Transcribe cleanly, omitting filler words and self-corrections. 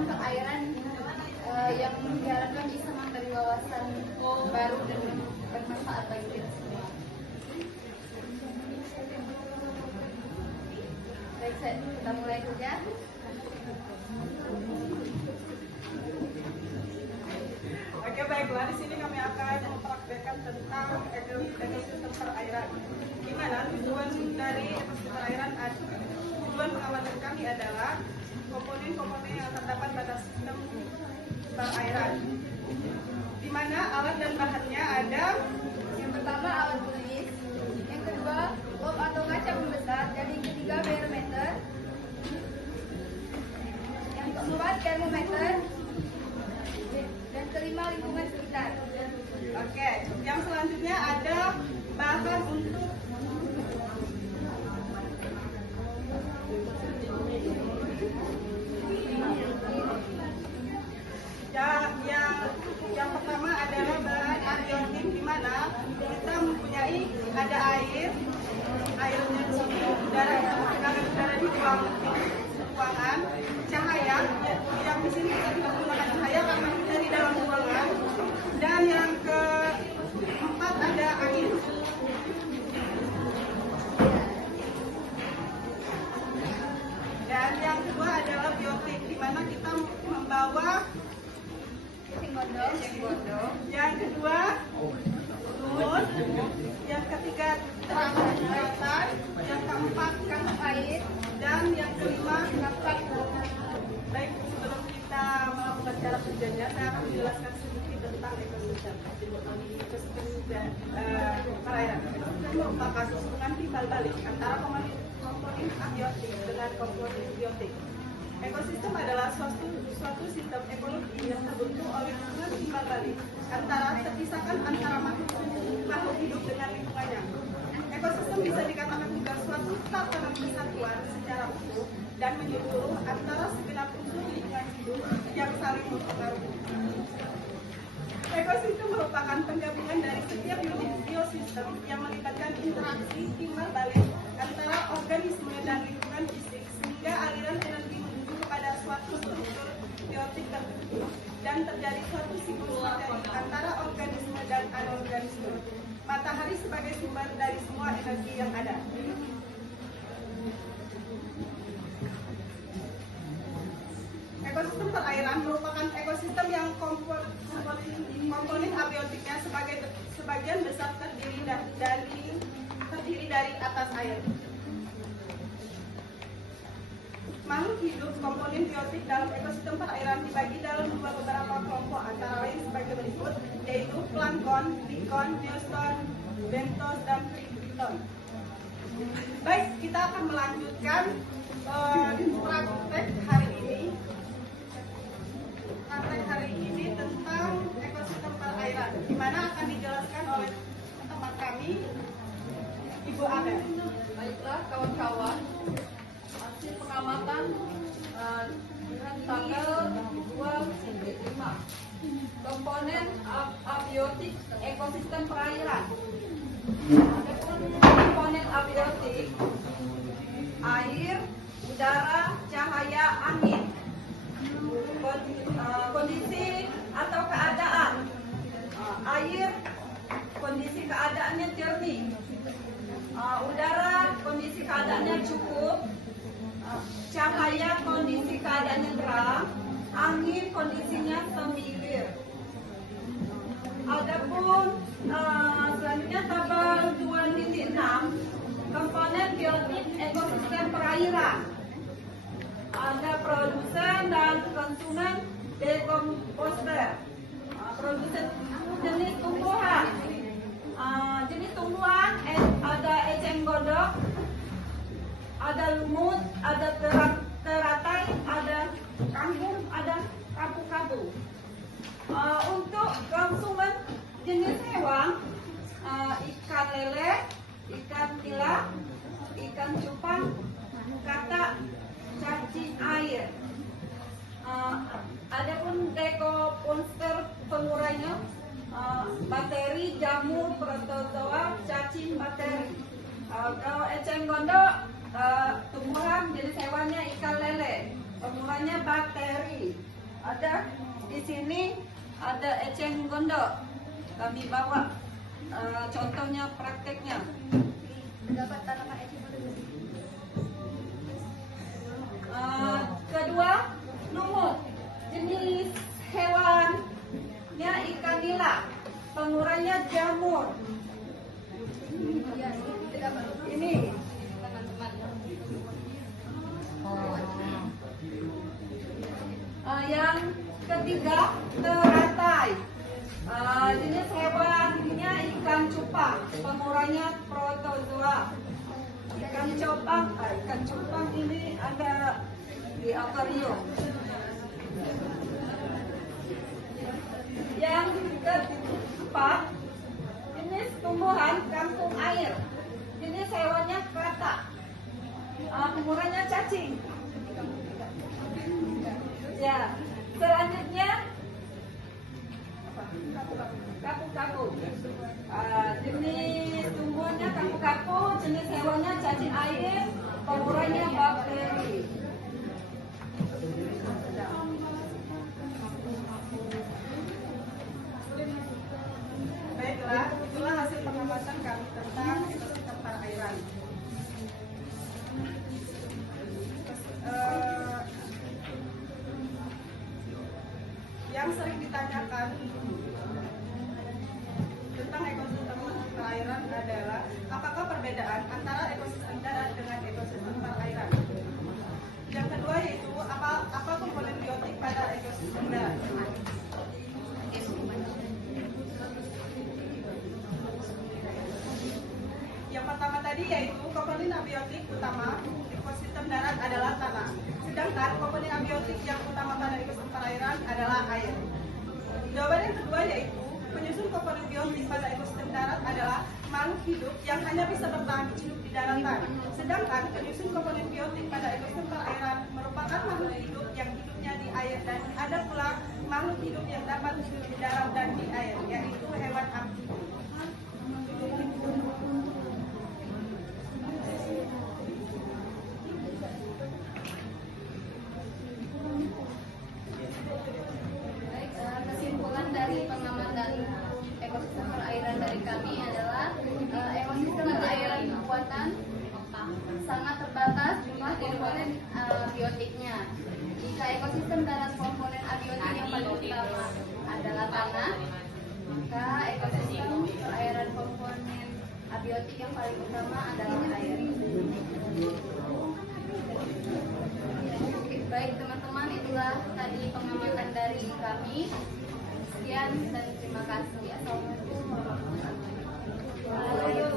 ekosistem perairan yang diharapkan bisa memberi wawasan baru dan bermanfaat bagi kita semua. Baik, kita mulai kerja. Oke, baiklah, di sini kami akan mempraktekkan tentang ekosistem perairan. Di mana tujuan dari ekosistem perairan tujuan pengamatan kami adalah komponen-komponen yang terdapat pada sistem perairan. Di mana alat dan bahannya ada Yang pertama alat tulis, yang kedua bob atau kaca pembesar, dan yang ketiga barometer, yang keempat termometer, dan kelima lingkungan sekitar. Oke, yang selanjutnya ada bahan untuk yang pertama adalah bahan abiotik, di mana kita mempunyai ada airnya di sini, udara di ruangan, cahaya yang di sini kita tidak menggunakan cahaya karena kita di dalam ruangan, dan yang keempat ada angin. Dan yang kedua adalah biotik, di mana kita membawa yang kedua lumut, yang ketiga daratan, yang keempat kantong air, dan yang kelima kapak. Baik, sebelum kita melakukan cara kerjanya, saya akan menjelaskan sedikit tentang ekosistem perairan. Ekosistem merupakan hubungan timbal balik antara komponen abiotik dengan komponen biotik. Ekosistem adalah suatu sistem ekologi yang terbentuk oleh hubungan timbal balik terpisahkan antara makhluk hidup dengan lingkungannya. Ekosistem bisa dikatakan juga suatu tatanan kesatuan secara utuh dan menyeluruh antara segenap unsur lingkungan hidup yang saling mempengaruhi. Ekosistem merupakan penggabungan dari setiap unit biosistem yang melibatkan interaksi timbal balik antara organisme dan lingkungan fisik, sehingga aliran energi menuju kepada suatu struktur biotik tertentu dan terjadi suatu siklus materi antara organisme dan anorganisme. Matahari sebagai sumber dari semua energi yang ada. Ekosistem perairan merupakan ekosistem yang komponen abiotiknya sebagian besar terdiri dari atas air. Makhluk hidup komponen biotik dalam ekosistem perairan dibagi dalam beberapa kelompok, antara lain sebagai berikut, yaitu plankton, dikon, neoston, bentos, dan kriton. Baik, kita akan melanjutkan praktek hari ini tentang ekosistem perairan, di mana akan dijelaskan oleh teman kami, Ibu Amel. Baiklah kawan-kawan, hasil pengamatan dengan tanggal 25 komponen abiotik ekosistem perairan. Adapun komponen abiotik air, udara, cahaya, angin. Kondisi atau keadaan air, kondisi keadaannya jernih. Udara, kondisi keadaannya cukup. Cahaya, kondisi keadaannya terang. Angin, kondisinya semilir. Adapun selanjutnya tabel 2.6 komponen biotik ekosistem perairan. Ada produsen dan konsumen dekomposter. Produsen jenis tumbuhan. Jenis tumbuhan ada eceng gondok, ada lumut, ada teratai, ada kangkung, ada kapu-kapu. Untuk konsumen jenis hewan, ikan lele, ikan nila, ikan cupang, katak, cacing air. Adapun dekomposter pengurainya bakteri, jamur, protozoa, cacing bakteri. Kalau eceng gondok tumbuhan, jenis hewannya ikan lele. pengurangnya bakteri. Ada di sini ada eceng gondok. Kami bawa contohnya prakteknya. Terdapat tanaman eceng gondok. Kedua, lumut. Jenis hewannya ikan nila. Pengurangnya jamur. Ya, ini terdapat Ini teman-teman. yang ketiga, teratai. Jenis hewannya ikan cupang. Pengurangnya protozoa. Ikan cupang ini ada di akuarium. Yang keempat, jenis tumbuhan kampung air. Jenis hewannya kata. Pengurangnya cacing. Ya, selanjutnya kapu-kapu. Jenis tumbuhannya kapu-kapu, jenis hewannya cacing air, pengurangnya bakteri. Baiklah, itulah hasil pengamatan kami tentang ekosistem perairan. Yang sering ditanyakan tentang ekosistem perairan adalah apakah perbedaan antara ekosistem darat dengan ekosistem perairan. Yang kedua yaitu apa komponen biotik pada ekosistem darat. Yang pertama tadi yaitu komponen abiotik utama ekosistem darat adalah tanah. Sedangkan komponen abiotik yang utama pada ekosistem perairan adalah air. Jawaban yang kedua yaitu penyusun komponen biotik pada ekosistem darat adalah makhluk hidup yang hanya bisa bertahan hidup di daratan. Sedangkan penyusun komponen biotik pada ekosistem perairan merupakan makhluk hidup yang hidupnya di air dan ada pula makhluk hidup yang dapat hidup di darat dan di air, yaitu hewan amfibi. Baik, kesimpulan dari pengamatan ekosistem perairan dari kami adalah ekosistem perairan buatan sangat terbatas jumlah komponen biotiknya. Jika ekosistem darat komponen abiotik yang paling utama adalah tanah, maka ekosistem perairan komponen abiotik yang paling utama adalah air. Baik teman-teman, itulah tadi pengamatan dari kami. Sekian dan terima kasih. Assalamualaikum warahmatullahi wabarakatuh.